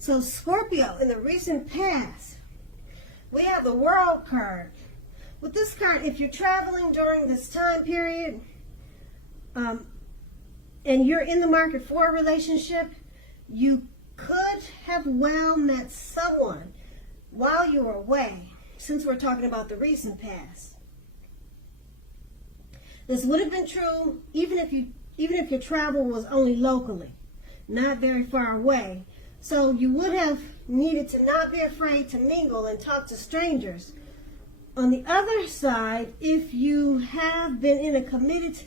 So Scorpio, in the recent past, we have the World card. With this card, if you're traveling during this time period, and you're in the market for a relationship, you could have well met someone while you were away, since we're talking about the recent past. This would have been true even if your travel was only locally, not very far away. So you would have needed to not be afraid to mingle and talk to strangers. On the other side, if you have been in a committed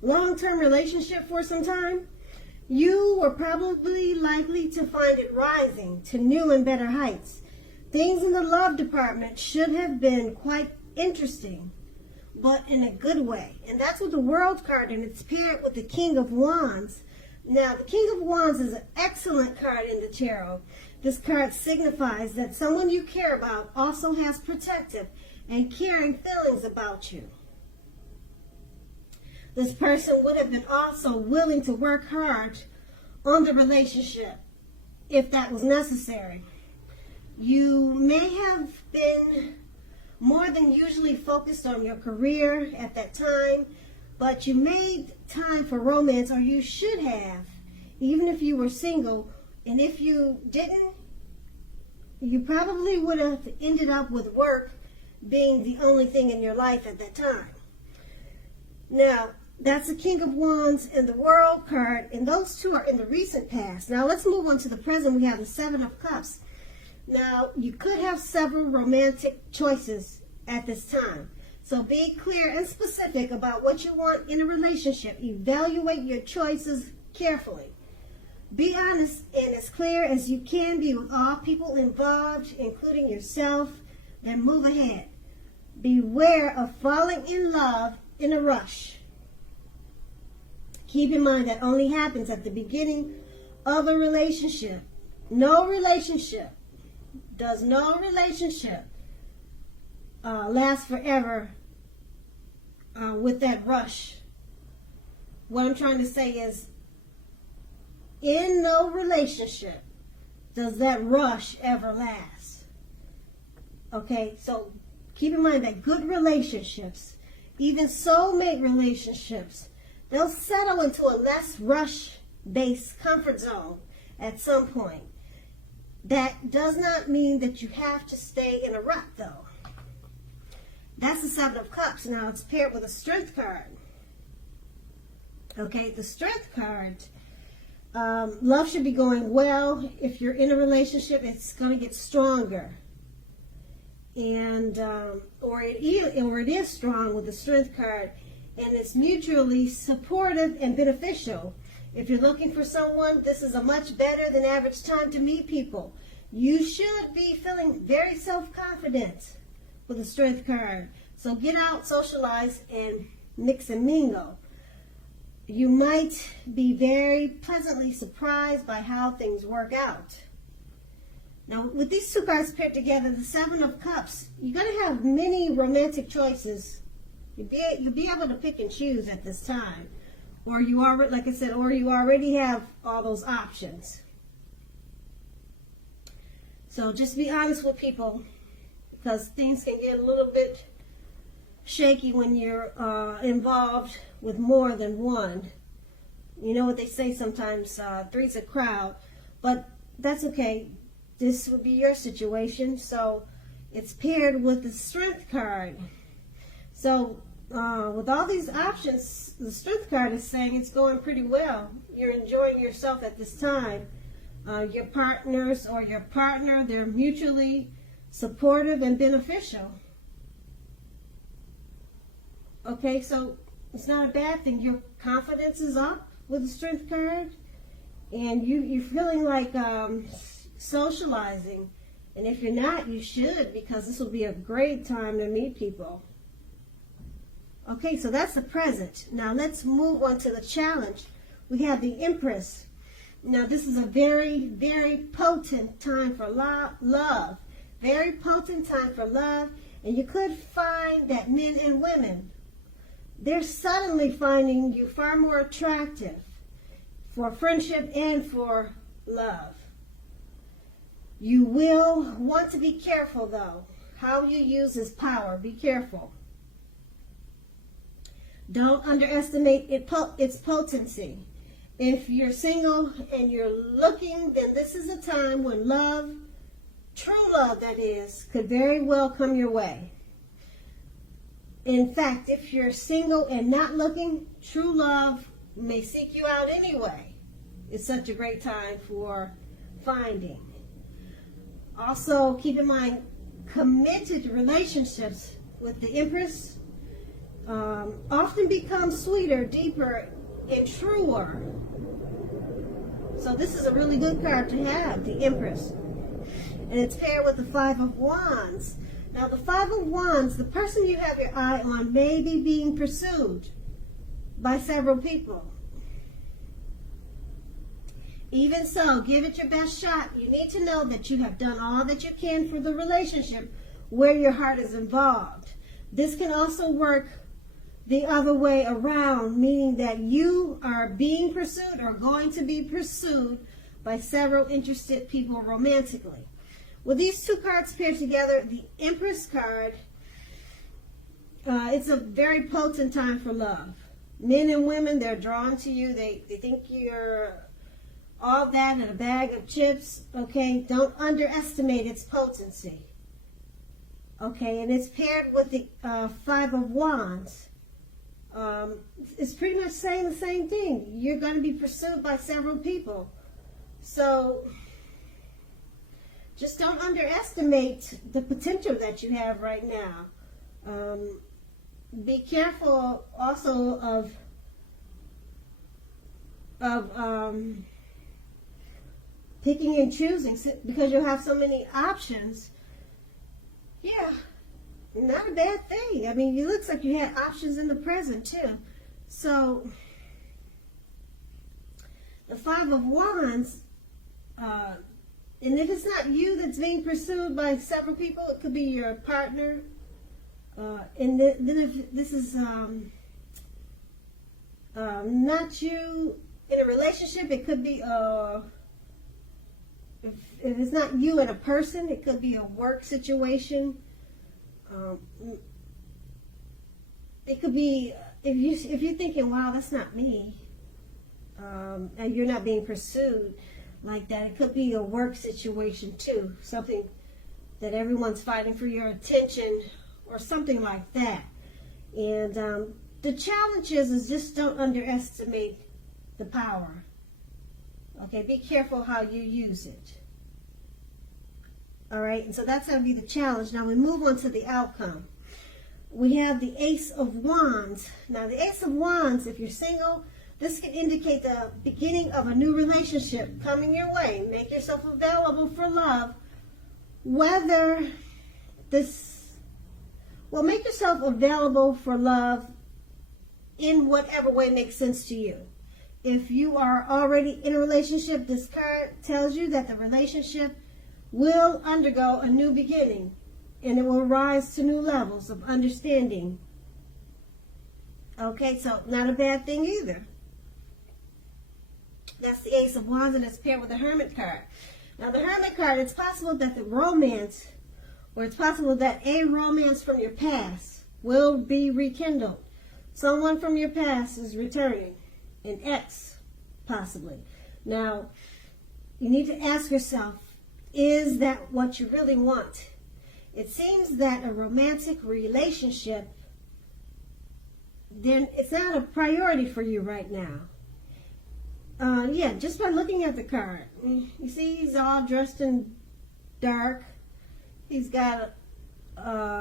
long-term relationship for some time, you were probably likely to find it rising to new and better heights. Things in the love department should have been quite interesting, but in a good way. And that's with the World card, and it's paired with the King of Wands. Now, the King of Wands is an excellent card in the tarot. This card signifies that someone you care about also has protective and caring feelings about you. This person would have been also willing to work hard on the relationship if that was necessary. You may have been more than usually focused on your career at that time, but you made time for romance, or you should have, even if you were single. And if you didn't, you probably would have ended up with work being the only thing in your life at that time. Now, that's the King of Wands and the World card, and those two are in the recent past. Now, let's move on to the present. We have the Seven of Cups. Now, you could have several romantic choices at this time. So be clear and specific about what you want in a relationship. Evaluate your choices carefully. Be honest and as clear as you can be with all people involved, including yourself, then move ahead. Beware of falling in love in a rush. Keep in mind that only happens at the beginning of a relationship. No relationship last forever with that rush. What I'm trying to say is, in no relationship does that rush ever last. Okay, so keep in mind that good relationships, even soulmate relationships, they'll settle into a less rush-based comfort zone at some point. That does not mean that you have to stay in a rut, though. That's the Seven of Cups. Now, it's paired with a Strength card. Okay, the Strength card, love should be going well. If you're in a relationship, it's going to get stronger. And, or it is strong with the Strength card. And it's mutually supportive and beneficial. If you're looking for someone, this is a much better than average time to meet people. You should be feeling very self-confident with the Strength card. So get out, socialize, and mix and mingle. You might be very pleasantly surprised by how things work out. Now, with these two cards paired together, the Seven of Cups, you're going to have many romantic choices. You'll be able to pick and choose at this time. Or you already, like I said, or you already have all those options. So just be honest with people, because things can get a little bit shaky when you're involved with more than one. You know what they say sometimes, three's a crowd, but that's okay. This would be your situation. So it's paired with the Strength card. So with all these options, the Strength card is saying it's going pretty well. You're enjoying yourself at this time. Your partners or your partner, they're mutually supportive and beneficial. Okay, so it's not a bad thing. Your confidence is up with the Strength card, and you're feeling like socializing. And if you're not, you should, because this will be a great time to meet people. Okay, so that's the present. Now let's move on to the challenge. We have the Empress. Now this is a very, very potent time for love. Very potent time for love. And you could find that men and women, they're suddenly finding you far more attractive for friendship and for love. You will want to be careful, though. How you use this power. Be careful. Don't underestimate its potency. If you're single and you're looking, then this is a time when love, true love that is, could very well come your way. In fact, if you're single and not looking, true love may seek you out anyway. It's such a great time for finding. Also, keep in mind, committed relationships with the Empress often become sweeter, deeper, and truer. So this is a really good card to have, the Empress. And it's paired with the Five of Wands. Now, the Five of Wands, the person you have your eye on may be being pursued by several people. Even so, give it your best shot. You need to know that you have done all that you can for the relationship where your heart is involved. This can also work the other way around, meaning that you are being pursued or going to be pursued by several interested people romantically. With these two cards paired together, the Empress card, it's a very potent time for love. Men and women, they're drawn to you. They think you're all that in a bag of chips. Okay, don't underestimate its potency. Okay, and it's paired with the Five of Wands. It's pretty much saying the same thing. You're going to be pursued by several people. So just don't underestimate the potential that you have right now. Be careful also of picking and choosing, because you'll have so many options. Yeah, not a bad thing. I mean, it looks like you had options in the present too. So the Five of Wands, and if it's not you that's being pursued by several people, it could be your partner. And then if this is not you in a relationship, it could be if it's not you and a person, it could be a work situation. It could be if you're thinking, wow, that's not me, and you're not being pursued like that. It could be a work situation too, something that everyone's fighting for your attention or something like that. And the challenge is just don't underestimate the power. Okay, be careful how you use it. All right, and so that's going to be the challenge. Now we move on to the outcome. We have the Ace of Wands. Now the Ace of Wands, if you're single, this can indicate the beginning of a new relationship coming your way. Make yourself available for love. Make yourself available for love in whatever way makes sense to you. If you are already in a relationship, this card tells you that the relationship will undergo a new beginning, and it will rise to new levels of understanding. Okay, so not a bad thing either. That's the Ace of Wands, and it's paired with the Hermit card. Now the Hermit card, it's possible that the romance, or it's possible that a romance from your past will be rekindled. Someone from your past is returning, an ex, possibly. Now, you need to ask yourself, is that what you really want? It seems that a romantic relationship, then it's not a priority for you right now. Yeah, just by looking at the card. You see, he's all dressed in dark. He's got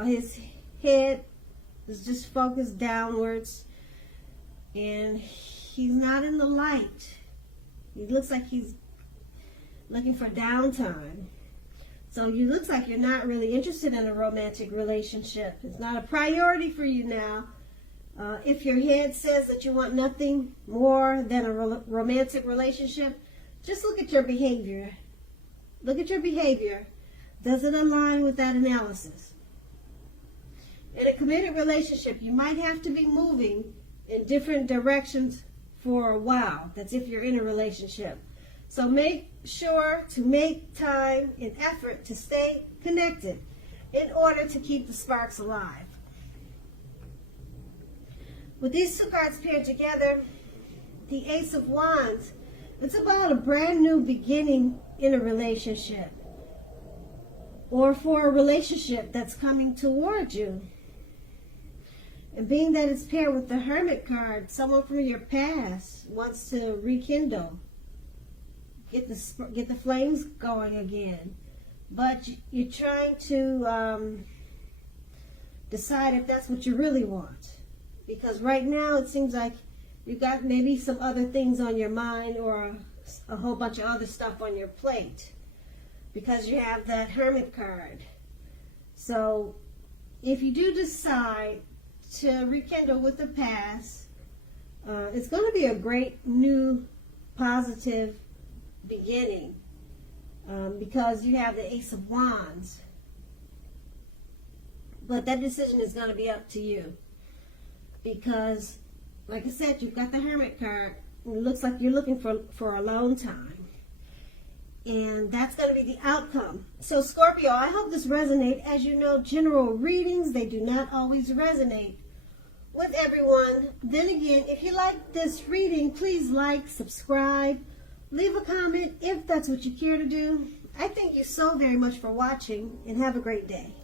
his head is just focused downwards, and he's not in the light. He looks like he's looking for downtime. So you looks like you're not really interested in a romantic relationship. It's not a priority for you now. If your head says that you want nothing more than a romantic relationship, just look at your behavior. Look at your behavior. Does it align with that analysis? In a committed relationship, you might have to be moving in different directions for a while. That's if you're in a relationship. So make sure to make time and effort to stay connected in order to keep the sparks alive. With these two cards paired together, the Ace of Wands, it's about a brand new beginning in a relationship, or for a relationship that's coming toward you. And being that it's paired with the Hermit card, someone from your past wants to rekindle, get the flames going again. But you're trying to decide if that's what you really want. Because right now it seems like you've got maybe some other things on your mind, or a whole bunch of other stuff on your plate, because you have that Hermit card. So if you do decide to rekindle with the past, it's going to be a great new positive beginning, because you have the Ace of Wands. But that decision is going to be up to you, because like I said, you've got the Hermit card. It looks like you're looking for alone time, and that's going to be the outcome. So Scorpio, I hope this resonates. As you know, general readings, they do not always resonate with everyone. Then again, if you like this reading, please like, subscribe, leave a comment if that's what you care to do. I thank you so very much for watching, and have a great day.